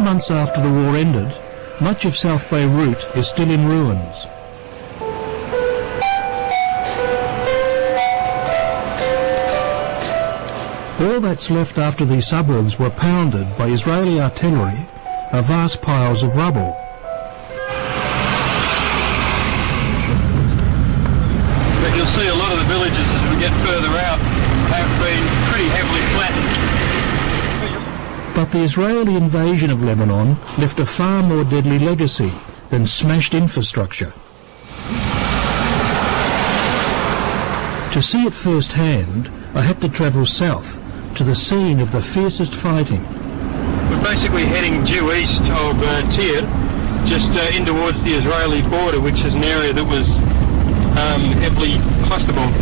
months after the war ended, much of South Beirut is still in ruins. All that's left after these suburbs were pounded by Israeli artillery are vast piles of rubble. But you'll see a lot of the villages as we get further out have been pretty heavily flattened. But the Israeli invasion of Lebanon left a far more deadly legacy than smashed infrastructure. To see it firsthand, I had to travel south to the scene of the fiercest fighting. We're basically heading due east of Tyre, just in towards the Israeli border, which is an area that was heavily cluster bombed.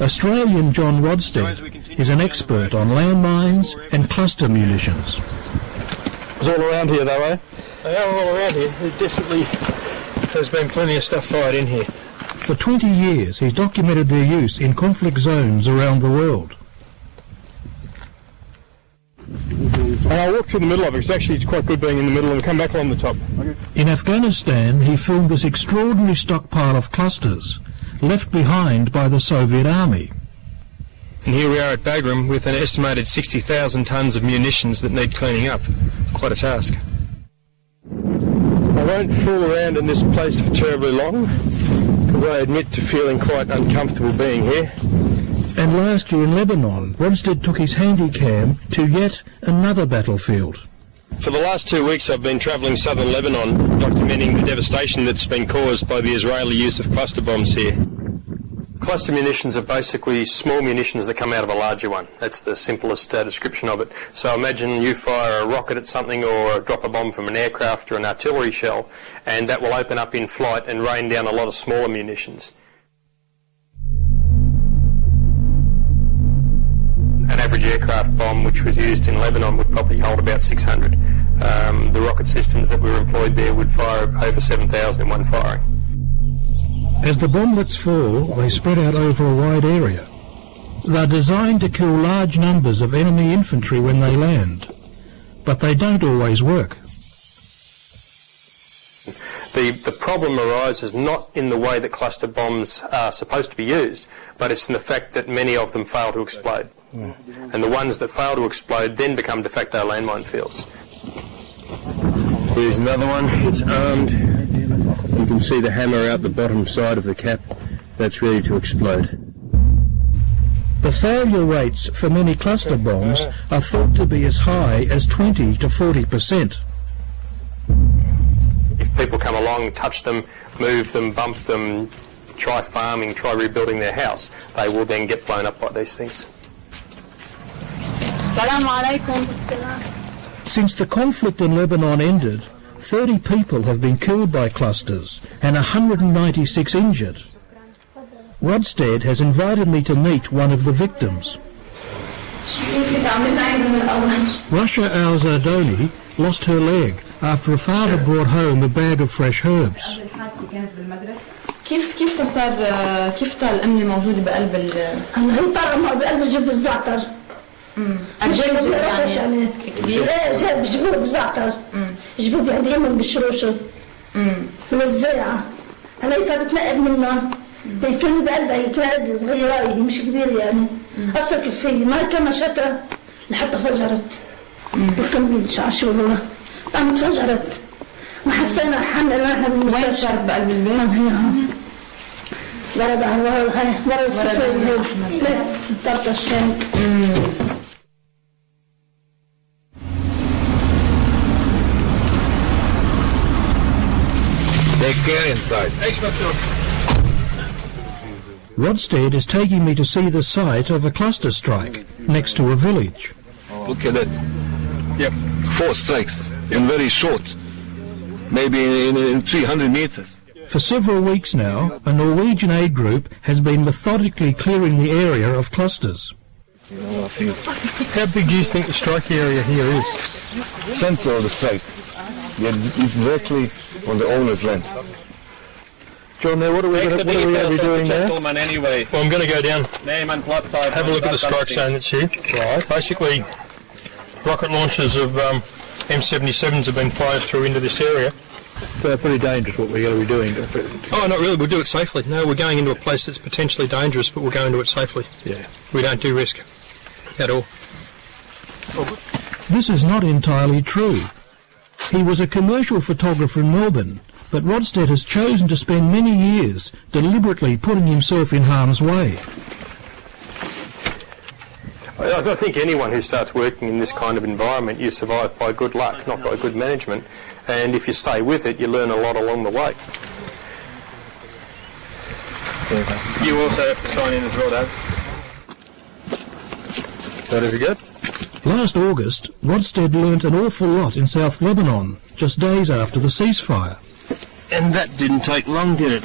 Australian John Rodsted is an expert on landmines and cluster munitions. It's all around here though, eh? They are all around here. There definitely has been plenty of stuff fired in here. For 20 years he's documented their use in conflict zones around the world. And I'll walk through the middle of it, because actually it's quite good being in the middle and come back along the top. Okay. In Afghanistan he filmed this extraordinary stockpile of clusters left behind by the Soviet army. And here we are at Bagram with an estimated 60,000 tonnes of munitions that need cleaning up. Quite a task. I won't fool around in this place for terribly long, because I admit to feeling quite uncomfortable being here. And last year in Lebanon, Rodsted took his handycam to yet another battlefield. For the last 2 weeks I've been travelling southern Lebanon, documenting the devastation that's been caused by the Israeli use of cluster bombs here. Cluster munitions are basically small munitions that come out of a larger one. That's the simplest description of it. So imagine you fire a rocket at something or drop a bomb from an aircraft or an artillery shell, and that will open up in flight and rain down a lot of smaller munitions. An average aircraft bomb which was used in Lebanon would probably hold about 600. The rocket systems that were employed there would fire over 7,000 in one firing. As the bomblets fall, they spread out over a wide area. They're designed to kill large numbers of enemy infantry when they land, but they don't always work. The problem arises not in the way that cluster bombs are supposed to be used, but it's in the fact that many of them fail to explode. And the ones that fail to explode then become de facto landmine fields. Here's another one. It's armed. You can see the hammer out the bottom side of the cap. That's ready to explode. The failure rates for many cluster bombs are thought to be as high as 20 to 40%. If people come along, touch them, move them, bump them, try farming, try rebuilding their house, they will then get blown up by these things. Since the conflict in Lebanon ended, 30 people have been killed by clusters and 196 injured. Rodsted has invited me to meet one of the victims. Russia Al-Zardoni lost her leg after a father brought home a bag of fresh herbs. كيف صار كيف الأمن موجودة بقلب أنا هي طالما بقلب جيب الزعتر. يعني جيبوه بزعتر. جيبوه يعني يمن بالشروشة. من الزرعة. أنا صارت تنقب منها. يكون بقلبها يكون صغيرة هي مش كبيرة يعني. أبصر كيف هي ما كان شتى لحتى فجرت. وكم شو والله. قامت فجرت. ما حسينا حنا نحن بالمستشفى. وين صارت بقلب البيت؟ ورا هاي ورا السفينة لا طرط الشنك. They get inside. Rodsted is taking me to see the site of a cluster strike next to a village. Look at that. Yep. 4 strikes in very short, maybe in 300 meters. For several weeks now, a Norwegian aid group has been methodically clearing the area of clusters. How big do you think the strike area here is? Center of the strike. Yeah, it's directly on the owner's land. John, what are we going to be doing there? Anyway. Well, I'm going to go down, have a look at the strike zone that's here. Right. Basically, rocket launchers have M77s have been fired through into this area. So pretty dangerous what we're going to be doing. Oh, not really. We'll do it safely. No, we're going into a place that's potentially dangerous, but we'll go into it safely. Yeah. We don't do risk at all. This is not entirely true. He was a commercial photographer in Melbourne, but Rodsted has chosen to spend many years deliberately putting himself in harm's way. I think anyone who starts working in this kind of environment, you survive by good luck, not by good management. And if you stay with it, you learn a lot along the way. You also have to sign in as well, Dave. That is good. Last August, Rodsted learnt an awful lot in South Lebanon, just days after the ceasefire. And that didn't take long, did it?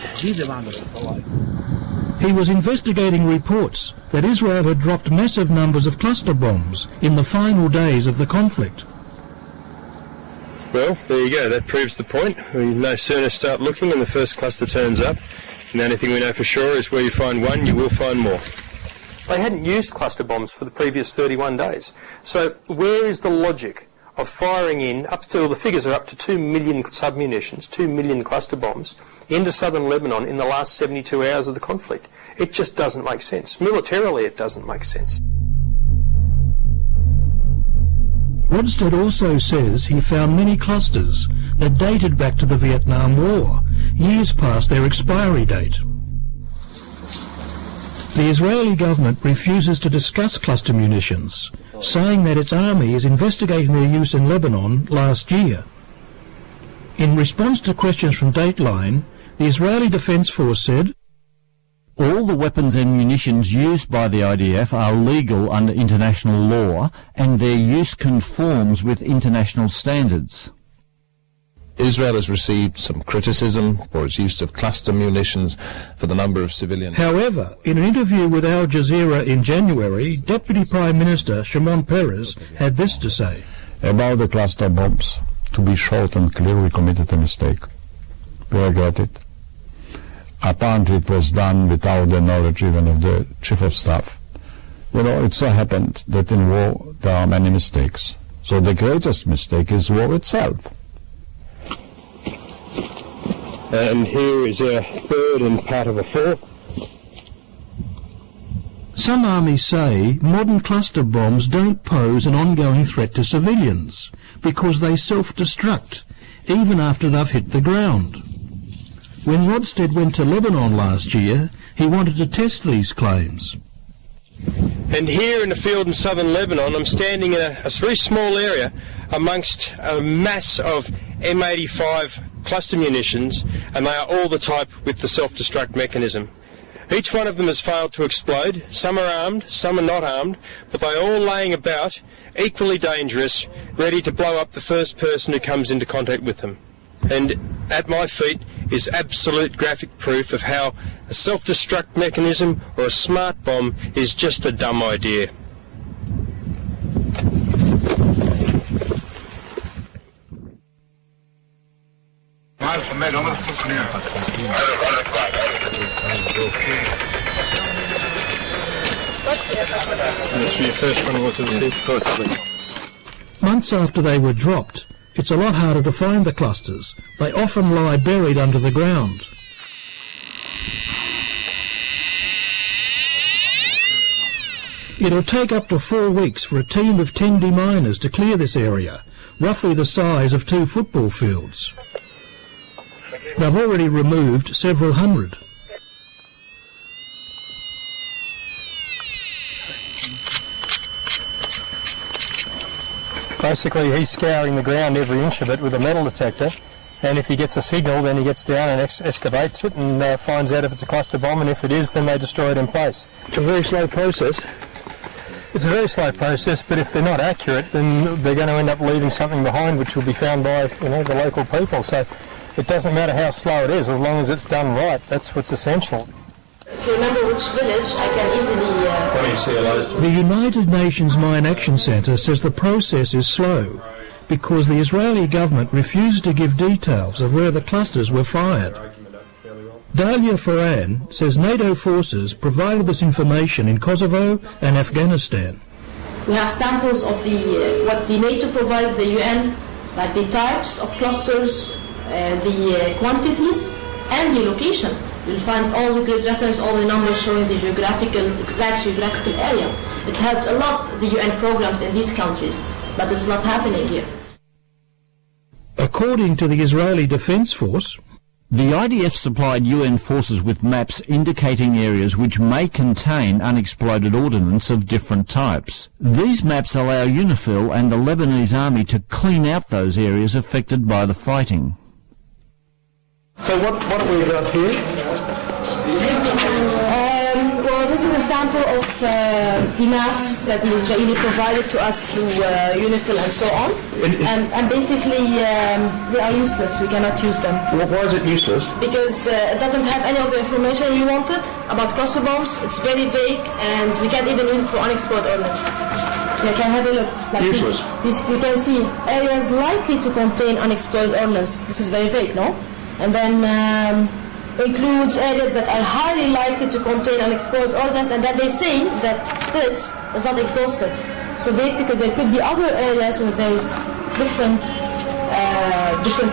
He was investigating reports that Israel had dropped massive numbers of cluster bombs in the final days of the conflict. Well, there you go. That proves the point. We no sooner start looking and the first cluster turns up. And the only thing we know for sure is where you find one, you will find more. They hadn't used cluster bombs for the previous 31 days. So where is the logic of firing in, up to, the figures are up to 2 million submunitions, 2 million cluster bombs, into southern Lebanon in the last 72 hours of the conflict? It just doesn't make sense. Militarily, it doesn't make sense. Rodsted also says he found many clusters that dated back to the Vietnam War, years past their expiry date. The Israeli government refuses to discuss cluster munitions, saying that its army is investigating their use in Lebanon last year. In response to questions from Dateline, the Israeli Defence Force said, "All the weapons and munitions used by the IDF are legal under international law, and their use conforms with international standards." Israel has received some criticism for its use of cluster munitions for the number of civilian... However, in an interview with Al Jazeera in January, Deputy Prime Minister Shimon Peres had this to say. About the cluster bombs, to be short and clear, we committed a mistake. We regret it. Apparently it was done without the knowledge even of the Chief of Staff. You know, it so happened that in war there are many mistakes. So the greatest mistake is war itself. And here is our third and part of a fourth. Some armies say modern cluster bombs don't pose an ongoing threat to civilians because they self-destruct even after they've hit the ground. When Rodsted went to Lebanon last year, he wanted to test these claims. And here in the field in southern Lebanon, I'm standing in a very small area amongst a mass of M85 cluster munitions, and they are all the type with the self-destruct mechanism. Each one of them has failed to explode. Some are armed, some are not armed, but they're all laying about, equally dangerous, ready to blow up the first person who comes into contact with them. And at my feet is absolute graphic proof of how a self-destruct mechanism or a smart bomb is just a dumb idea. This for your first one, was it? Months after they were dropped, it's a lot harder to find the clusters. They often lie buried under the ground. It'll take up to 4 weeks for a team of 10 deminers to clear this area, roughly the size of 2 football fields. They've already removed several hundred. Basically, he's scouring the ground every inch of it with a metal detector, and if he gets a signal, then he gets down and excavates it and finds out if it's a cluster bomb, and if it is, then they destroy it in place. It's a very slow process. It's a very slow process, but if they're not accurate, then they're going to end up leaving something behind which will be found by, the local people. So it doesn't matter how slow it is, as long as it's done right. That's what's essential. If you remember which village, I can easily... The United Nations Mine Action Centre says the process is slow because the Israeli government refused to give details of where the clusters were fired. Dalia Farhan says NATO forces provided this information in Kosovo and Afghanistan. We have samples of what the NATO provided the UN like the types of clusters, the quantities, and the location. You'll find all the grid reference, all the numbers showing the exact geographical area. It helped a lot the UN programs in these countries, but it's not happening here. According to the Israeli Defense Force, the IDF supplied UN forces with maps indicating areas which may contain unexploded ordnance of different types. These maps allow UNIFIL and the Lebanese army to clean out those areas affected by the fighting. So what have we got here? Well, this is a sample of the maps that the Israeli provided to us through UNIFIL and so on. And basically, they are useless. We cannot use them. Why is it useless? Because it doesn't have any of the information we wanted about cluster bombs. It's very vague, and we can't even use it for unexploded ordnance. You can have a look. Like useless. You can see areas likely to contain unexploded ordnance. This is very vague, no? And then includes areas that are highly likely to contain unexploded ordnance, and then they say that this is not exhaustive. So basically there could be other areas where there's different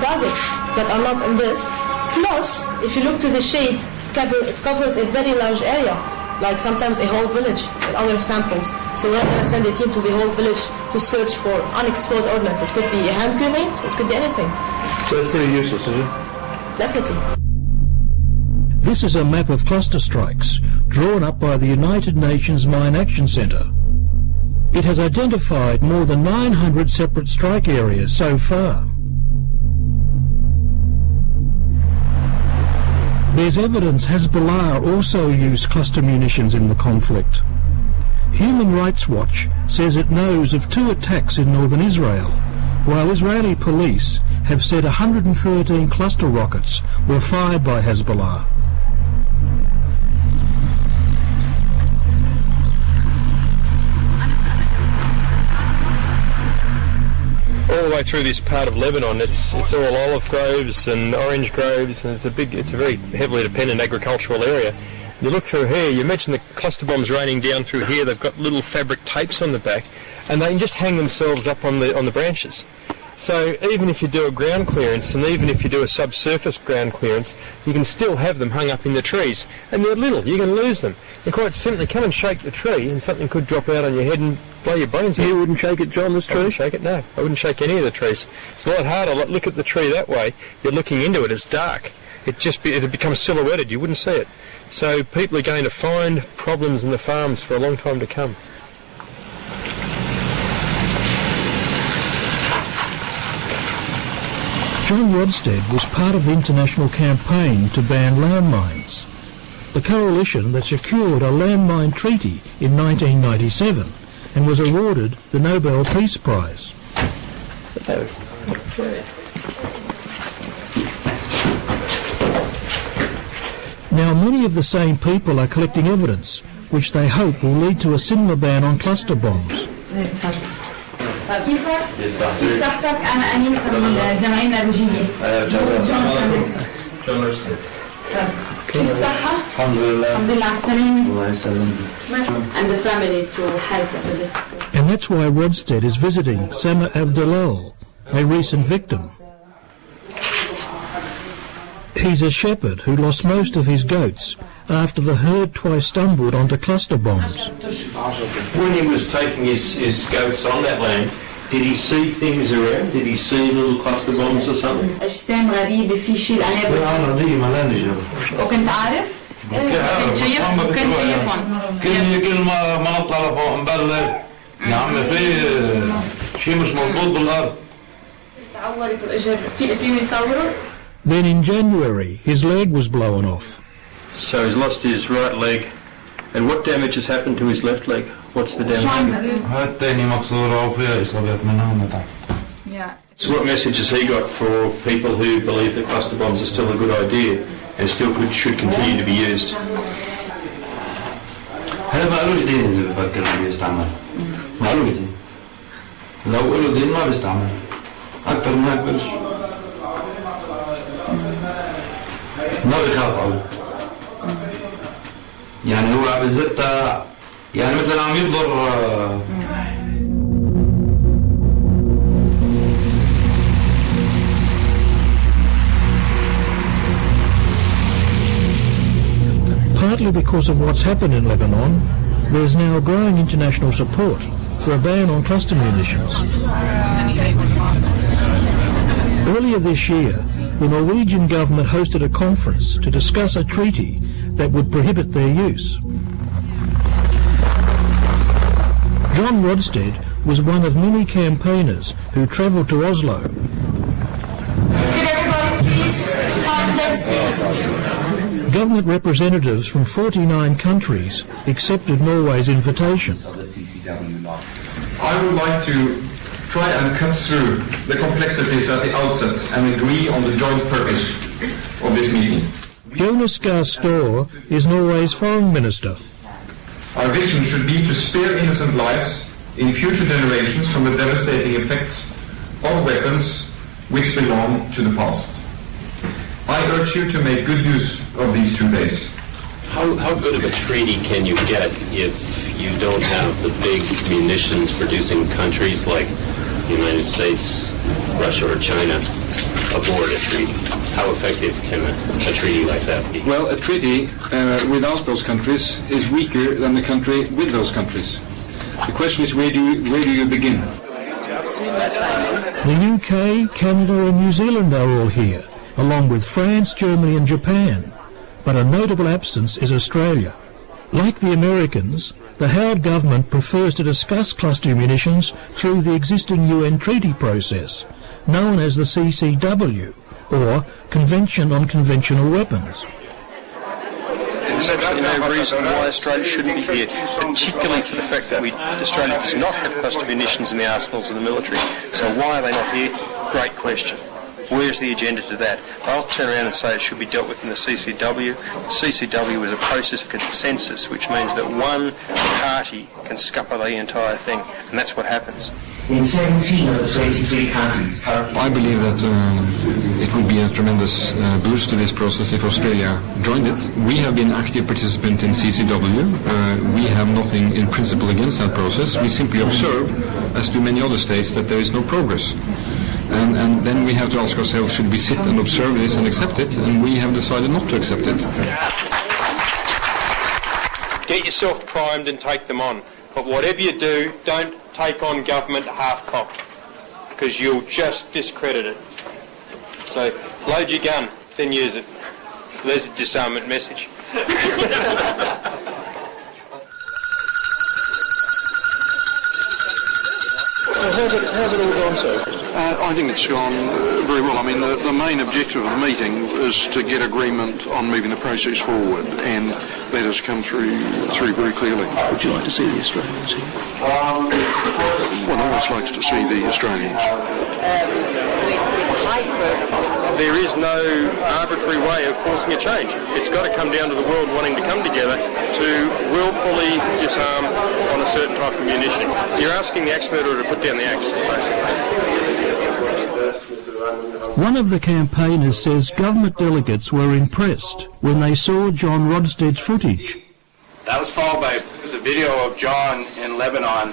targets that are not in this. Plus, if you look to the shade, it covers a very large area, like sometimes a whole village with other samples. So we're not going to send a team to the whole village to search for unexploded ordnance. It could be a hand grenade, it could be anything. So it's pretty useless, isn't it? Definitely. this is a map of cluster strikes drawn up by the United Nations Mine Action Centre. It has identified more than 900 separate strike areas so far. There's evidence Hezbollah also used cluster munitions in the conflict. Human Rights Watch says it knows of 2 attacks in northern Israel, while Israeli police have said 113 cluster rockets were fired by Hezbollah. All the way through this part of Lebanon, it's all olive groves and orange groves, and it's a very heavily dependent agricultural area. You look through here, you mentioned the cluster bombs raining down through here. They've got little fabric tapes on the back, and they can just hang themselves up on the branches. So even if you do a ground clearance, and even if you do a subsurface ground clearance, you can still have them hung up in the trees. And they're little, you can lose them. And quite simply, come and shake the tree, and something could drop out on your head and blow your brains out. You wouldn't shake it, John, this tree? I wouldn't shake it, no. I wouldn't shake any of the trees. It's a lot harder. Look at the tree that way. You're looking into it, it's dark. It'd become silhouetted, you wouldn't see it. So people are going to find problems in the farms for a long time to come. John Rodsted was part of the international campaign to ban landmines, the coalition that secured a landmine treaty in 1997 and was awarded the Nobel-prize. Now many of the same people are collecting evidence, which they hope will lead to a similar ban on cluster bombs. كيفك؟ كيف صحتك؟ أنا أنيسة من الجمعية النرويجية. John Rodsted. كيف الصحة؟ الحمد لله. الحمد لله على السلامة. الله يسلمك. And the family to help with this. And that's why Rodsted is visiting Sama Abdelal, a recent victim. He's a shepherd who lost most of his goats after the herd twice stumbled onto cluster bombs. When he was taking his goats on that land, did he see things around? Did he see little cluster bombs or something? أجسام غريبة في شيء وكنت عارف؟ كنت شايفهم. كل ما نطلع لفوق نبلغ يا عم في شيء مش مضبوط بالأرض. تعورت الأجر في يصوروا. Then in January, his leg was blown off. So he's lost his right leg. And what damage has happened to his left leg? What's the damage? So what message has he got for people who believe that cluster bombs are still a good idea and still should continue to be used? هذا معلوش دين اللي بفكر انه بيستعمل. معلوش دين. لو له دين ما بيستعمل. أكثر من هيك بلش. ما بيخاف عليه. يعني هو بالذات يعني مثلا عم يضر Partly because of what's happened in Lebanon, there's now growing international support for a ban on cluster munitions. Earlier this year, the Norwegian government hosted a conference to discuss a treaty that would prohibit their use. John Rodsted was one of many campaigners who travelled to Oslo. Could everybody please find their seats? Government representatives from 49 countries accepted Norway's invitation. I would like to try and cut through the complexities at the outset and agree on the joint purpose of this meeting. Jonas Gahr Støre is Norway's foreign minister. Our vision should be to spare innocent lives in future generations from the devastating effects of weapons which belong to the past. I urge you to make good use of these 2 days. How good of a treaty can you get if you don't have the big munitions producing countries like the United States, Russia or China aboard a treaty? How effective can a treaty like that be? Well, a treaty without those countries is weaker than the country with those countries. The question is, where do you begin? The UK, Canada and New Zealand are all here, along with France, Germany and Japan. But a notable absence is Australia. Like the Americans, the Howard government prefers to discuss cluster munitions through the existing UN treaty process, known as the CCW, or Convention on Conventional Weapons. There's absolutely no reason why Australia shouldn't be here, particularly for the fact that Australia does not have cluster munitions in the arsenals of the military. So why are they not here? Great question. Where's the agenda to that? I'll turn around and say it should be dealt with in the CCW. The CCW is a process of consensus, which means that one party can scupper the entire thing, and that's what happens. In 17 of the 23 countries currently... I believe that it would be a tremendous boost to this process if Australia joined it. We have been active participant in CCW. We have nothing in principle against that process. We simply observe, as do many other states, that there is no progress. And then we have to ask ourselves, should we sit and observe this and accept it? And we have decided not to accept it. Get yourself primed and take them on. But whatever you do, don't take on government half-cocked, because you'll just discredit it. So load your gun, then use it. There's a disarmament message. How have it all gone so far? I think it's gone very well. I mean, the main objective of the meeting is to get agreement on moving the process forward, and that has come through very clearly. Would you like to see the Australians here? One always likes to see the Australians. There is no arbitrary way of forcing a change. It's got to come down to the world wanting to come together to willfully disarm on a certain type of munition. You're asking the axe murderer to put down the axe, basically. One of the campaigners says government delegates were impressed when they saw John Rodsted's footage. That was followed by a video of John in Lebanon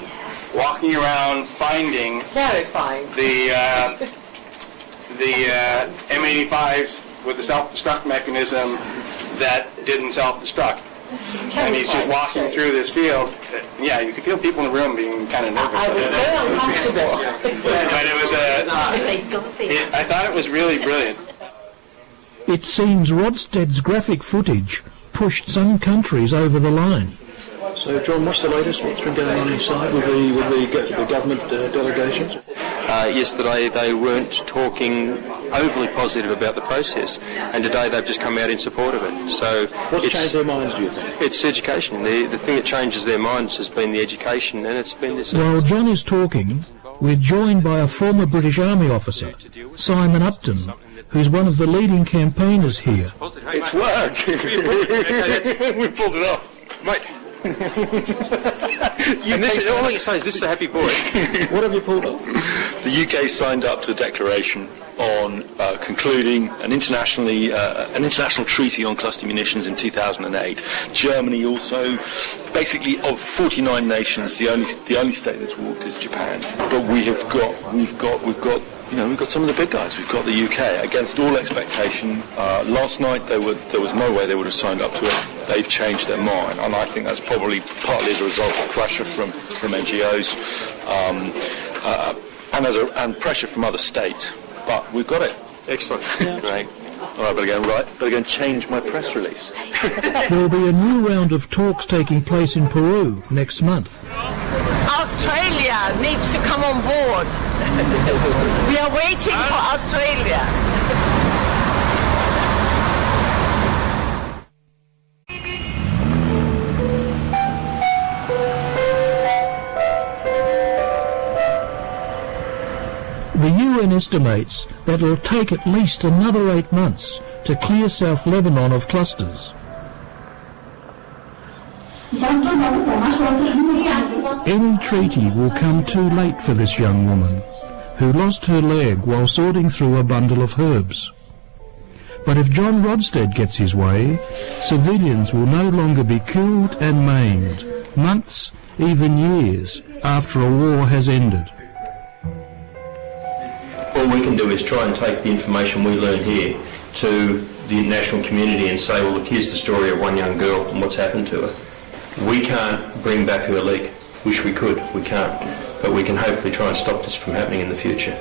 walking around finding the M85s with the self-destruct mechanism that didn't self-destruct. And he's just walking through this field. Yeah, you could feel people in the room being kind of nervous. I was so uncomfortable. But it was I thought it was really brilliant. It seems Rodsted's graphic footage pushed some countries over the line. So, John, what's the latest? What's been going on inside with the government delegations? Yesterday they weren't talking overly positive about the process, and today they've just come out in support of it. So what's changed their minds, do you think? It's education. The thing that changes their minds has been the education, and it's been this. While John is talking, we're joined by a former British Army officer, Simon Upton, who's one of the leading campaigners here. It's worked. We pulled it off, mate. And this is, all I can say is this is a happy boy. What have you pulled off? The UK signed up to a declaration on concluding an international treaty on cluster munitions in 2008. Germany also, basically of 49 nations, the only state that's walked is Japan. But we've got we've got some of the big guys. We've got the UK, against all expectation. Last night there was no way they would have signed up to it. They've changed their mind, and I think that's probably partly as a result of pressure from NGOs and pressure from other states. But we've got it. Excellent. Yeah. Great. All right, better go and change my press release. There will be a new round of talks taking place in Peru next month. Australia needs to come on board. We are waiting for Australia. The UN estimates that it will take at least another 8 months to clear South Lebanon of clusters. Any treaty will come too late for this young woman, who lost her leg while sorting through a bundle of herbs. But if John Rodsted gets his way, civilians will no longer be killed and maimed, months, even years, after a war has ended. All we can do is try and take the information we learn here to the international community and say, well, look, here's the story of one young girl and what's happened to her. We can't bring back her leg. Wish we could. We can't. But we can hopefully try and stop this from happening in the future.